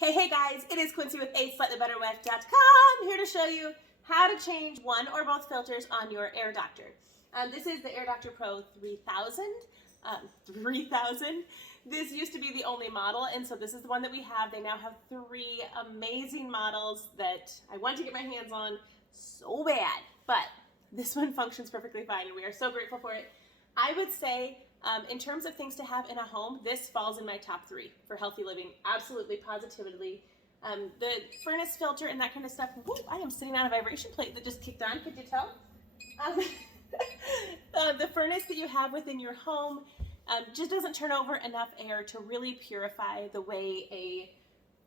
Hey guys, it is Quincy with aslightlyBetterWife.com here to show you how to change one or both filters on your Air Doctor. This is the Air Doctor Pro 3000. This used to be the only model, and so this is the one that we have. They now have three amazing models that I want to get my hands on so bad, but this one functions perfectly fine, and we are so grateful for it. I would say, in terms of things to have in a home, this falls in my top three for healthy living. Absolutely, positively. The furnace filter and that kind of stuff. Whoop, I am sitting on a vibration plate that just kicked on. Could you tell? The furnace that you have within your home just doesn't turn over enough air to really purify the way a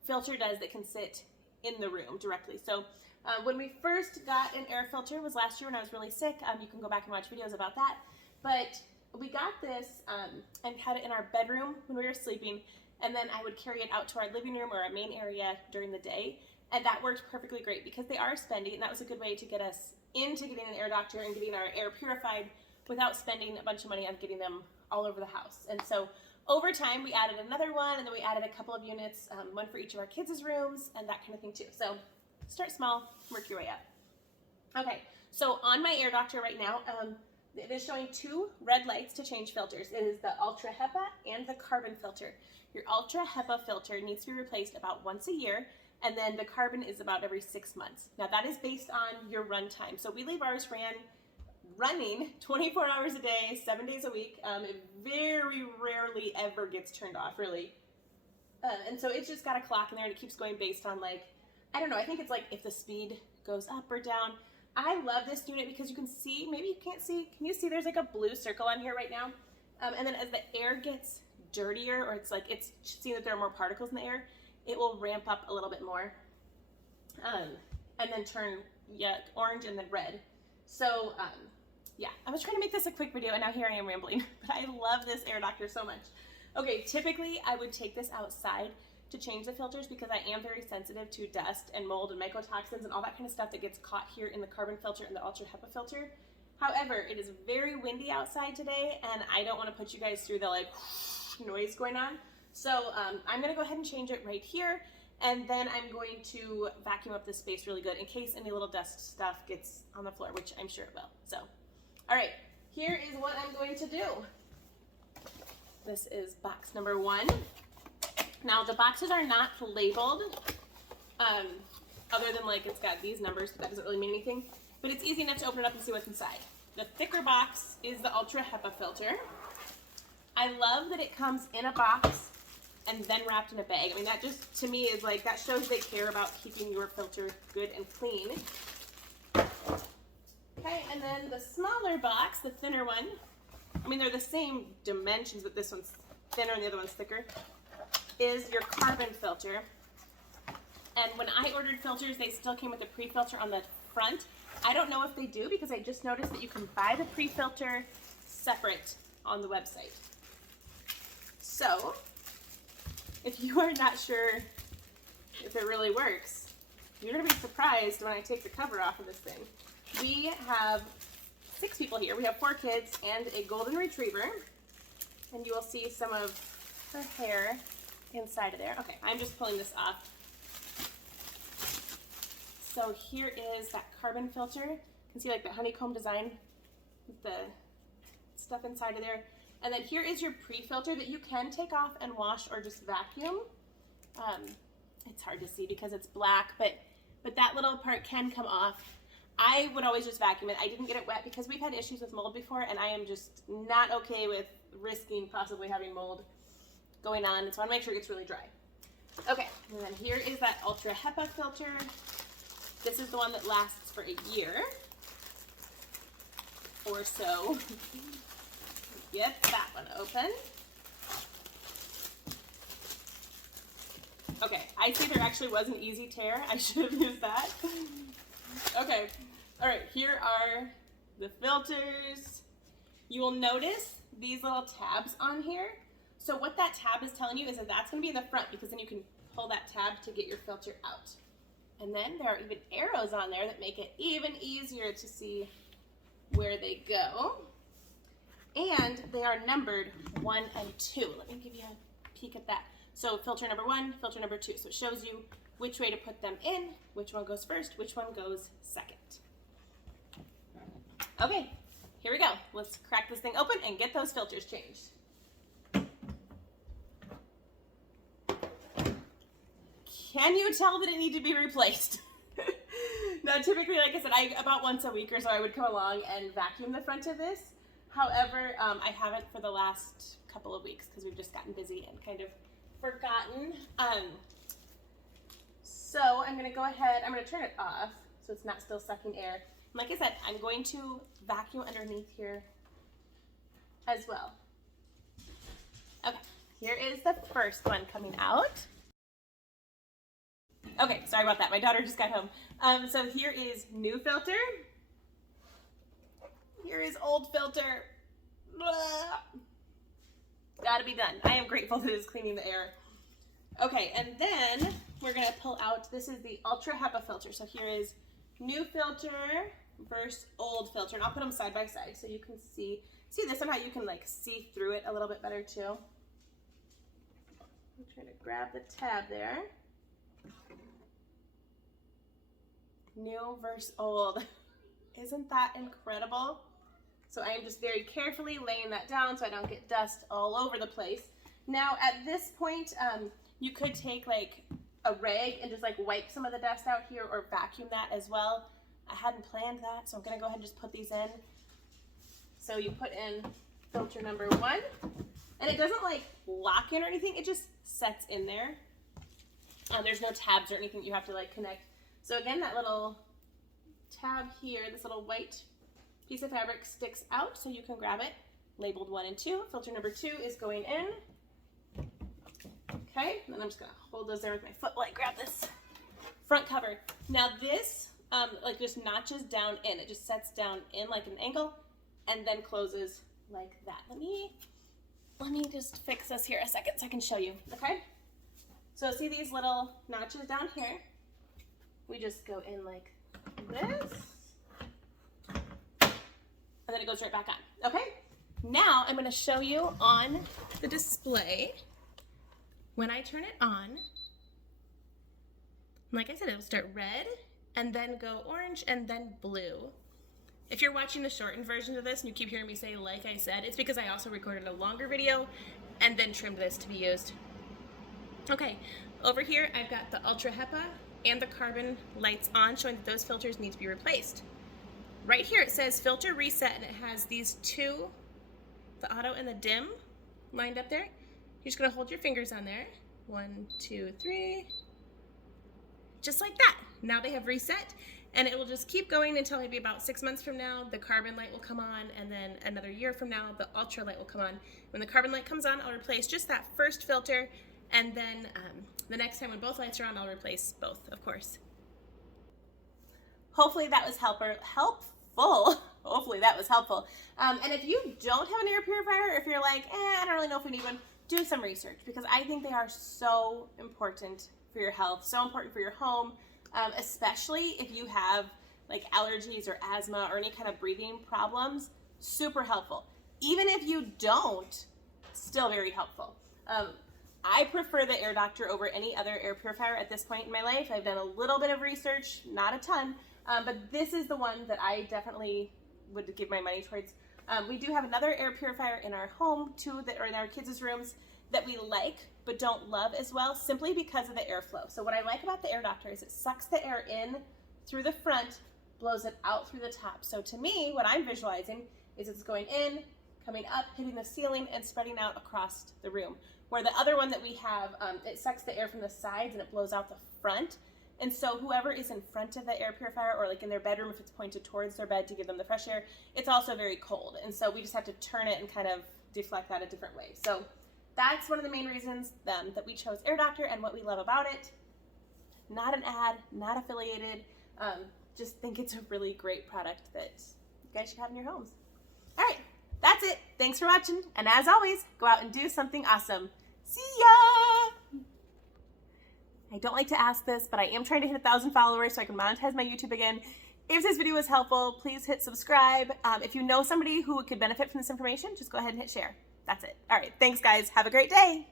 filter does that can sit in the room directly. So when we first got an air filter was last year when I was really sick. You can go back and watch videos about that. But we got this and had it in our bedroom when we were sleeping, and then I would carry it out to our living room or our main area during the day, and that worked perfectly great because they are spendy, and that was a good way to get us into getting an air doctor and getting our air purified without spending a bunch of money on getting them all over the house. And so over time we added another one, and then we added a couple of units, one for each of our kids' rooms and that kind of thing too. So start small, work your way up. Okay, so on my air doctor right now, it is showing two red lights to change filters. It is the Ultra HEPA and the carbon filter. Your Ultra HEPA filter needs to be replaced about once a year, and then the carbon is about every 6 months. Now that is based on your run time. So we leave ours running 24 hours a day, 7 days a week. It very rarely ever gets turned off, really. And so it's just got a clock in there, and it keeps going based on, like, I don't know, I think it's like if the speed goes up or down. I love this unit because you can see, maybe you can't see, can you see there's like a blue circle on here right now? And then as the air gets dirtier, or it's seeing that there are more particles in the air, it will ramp up a little bit more. And then turn, orange and then red. So, yeah, I was trying to make this a quick video, and now here I am rambling, but I love this air doctor so much. Okay, typically I would take this outside to change the filters because I am very sensitive to dust and mold and mycotoxins and all that kind of stuff that gets caught here in the carbon filter and the Ultra HEPA filter. However, it is very windy outside today, and I don't want to put you guys through the like noise going on. So I'm going to go ahead and change it right here, and then I'm going to vacuum up this space really good in case any little dust stuff gets on the floor, which I'm sure it will. So, all right, here is what I'm going to do. This is box number one. Now the boxes are not labeled, other than like it's got these numbers, but that doesn't really mean anything. But it's easy enough to open it up and see what's inside. The thicker box is the Ultra HEPA filter. I love that it comes in a box and then wrapped in a bag. I mean, that just, to me, is like, that shows they care about keeping your filter good and clean. Okay, and then the smaller box, the thinner one, I mean, they're the same dimensions, but this one's thinner and the other one's thicker, is your carbon filter. And when I ordered filters, they still came with a pre-filter on the front. I don't know if they do because I just noticed that you can buy the pre-filter separate on the website. So if you are not sure if it really works, you're gonna be surprised when I take the cover off of this thing. We have 6 people here. We have 4 kids and a golden retriever, and you will see some of her hair inside of there. Okay, I'm just pulling this off. So here is that carbon filter. You can see like the honeycomb design with the stuff inside of there. And then here is your pre-filter that you can take off and wash or just vacuum. It's hard to see because it's black, but that little part can come off. I would always just vacuum it. I didn't get it wet because we've had issues with mold before, and I am just not okay with risking possibly having mold going on, so I want to make sure it gets really dry. Okay, and then here is that Ultra HEPA filter. This is the one that lasts for a year or so. Get that one open. Okay, I see there actually was an easy tear. I should have used that. Okay, all right, here are the filters. You will notice these little tabs on here. So what that tab is telling you is that that's going to be in the front, because then you can pull that tab to get your filter out. And then there are even arrows on there that make it even easier to see where they go. And they are numbered 1 and 2. Let me give you a peek at that. So filter number 1, filter number 2. So it shows you which way to put them in, which one goes first, which one goes second. Okay, here we go. Let's crack this thing open and get those filters changed. Can you tell that it needs to be replaced? Now, typically, like I said, about once a week or so, I would come along and vacuum the front of this. However, I haven't for the last couple of weeks because we've just gotten busy and kind of forgotten. So I'm going to go ahead, I'm going to turn it off so it's not still sucking air. And like I said, I'm going to vacuum underneath here as well. Okay, here is the first one coming out. Okay, sorry about that. My daughter just got home. So here is new filter. Here is old filter. Blah. Gotta be done. I am grateful that it's cleaning the air. Okay, and then we're gonna pull out, this is the Ultra HEPA filter. So here is new filter versus old filter. And I'll put them side by side so you can see this somehow you can like see through it a little bit better too. I'm trying to grab the tab there. New versus old. Isn't that incredible? So I am just very carefully laying that down so I don't get dust all over the place. Now at this point, you could take like a rag and just like wipe some of the dust out here or vacuum that as well. I hadn't planned that, so I'm gonna go ahead and just put these in. So you put in filter number 1, and it doesn't like lock in or anything, it just sets in there. There's no tabs or anything you have to like connect. So again, that little tab here, this little white piece of fabric sticks out so you can grab it. Labeled 1 and 2. Filter number 2 is going in. Okay, and then I'm just gonna hold those there with my foot while I grab this front cover. Now this like just notches down in. It just sets down in like an angle and then closes like that. Let me just fix this here a second so I can show you, okay? So see these little notches down here? We just go in like this, and then it goes right back on. Okay, now I'm going to show you on the display. When I turn it on, like I said, it'll start red and then go orange and then blue. If you're watching the shortened version of this and you keep hearing me say like I said, it's because I also recorded a longer video and then trimmed this to be used. Okay, over here I've got the Ultra HEPA and the carbon lights on, showing that those filters need to be replaced. Right here it says filter reset, and it has these two, the auto and the dim, lined up there. You're just gonna hold your fingers on there. 1, 2, 3. Just like that. Now they have reset, and it will just keep going until maybe about 6 months from now, the carbon light will come on, and then another year from now, the ultra light will come on. When the carbon light comes on, I'll replace just that first filter, and then the next time when both lights are on, I'll replace both, of course. Hopefully that was helpful. Hopefully that was helpful. And if you don't have an air purifier, or if you're like, I don't really know if we need one, do some research, because I think they are so important for your health, so important for your home, especially if you have like allergies or asthma or any kind of breathing problems. Super helpful. Even if you don't, still very helpful. I prefer the Air Doctor over any other air purifier at this point in my life. I've done a little bit of research, not a ton, but this is the one that I definitely would give my money towards. We do have another air purifier in our home too, that are in our kids' rooms, that we like but don't love as well, simply because of the airflow. So what I like about the Air Doctor is it sucks the air in through the front, blows it out through the top. So to me, what I'm visualizing is it's going in, coming up, hitting the ceiling, and spreading out across the room. Where the other one that we have, it sucks the air from the sides and it blows out the front. And so whoever is in front of the air purifier, or like in their bedroom, if it's pointed towards their bed to give them the fresh air, it's also very cold. And so we just have to turn it and kind of deflect that a different way. So that's one of the main reasons that we chose Air Doctor and what we love about it. Not an ad, not affiliated. Just think it's a really great product that you guys should have in your homes. All right, that's it. Thanks for watching. And as always, go out and do something awesome. See ya! I don't like to ask this, but I am trying to hit 1,000 followers so I can monetize my YouTube again. If this video was helpful, please hit subscribe. If you know somebody who could benefit from this information, just go ahead and hit share. That's it. All right, thanks guys. Have a great day.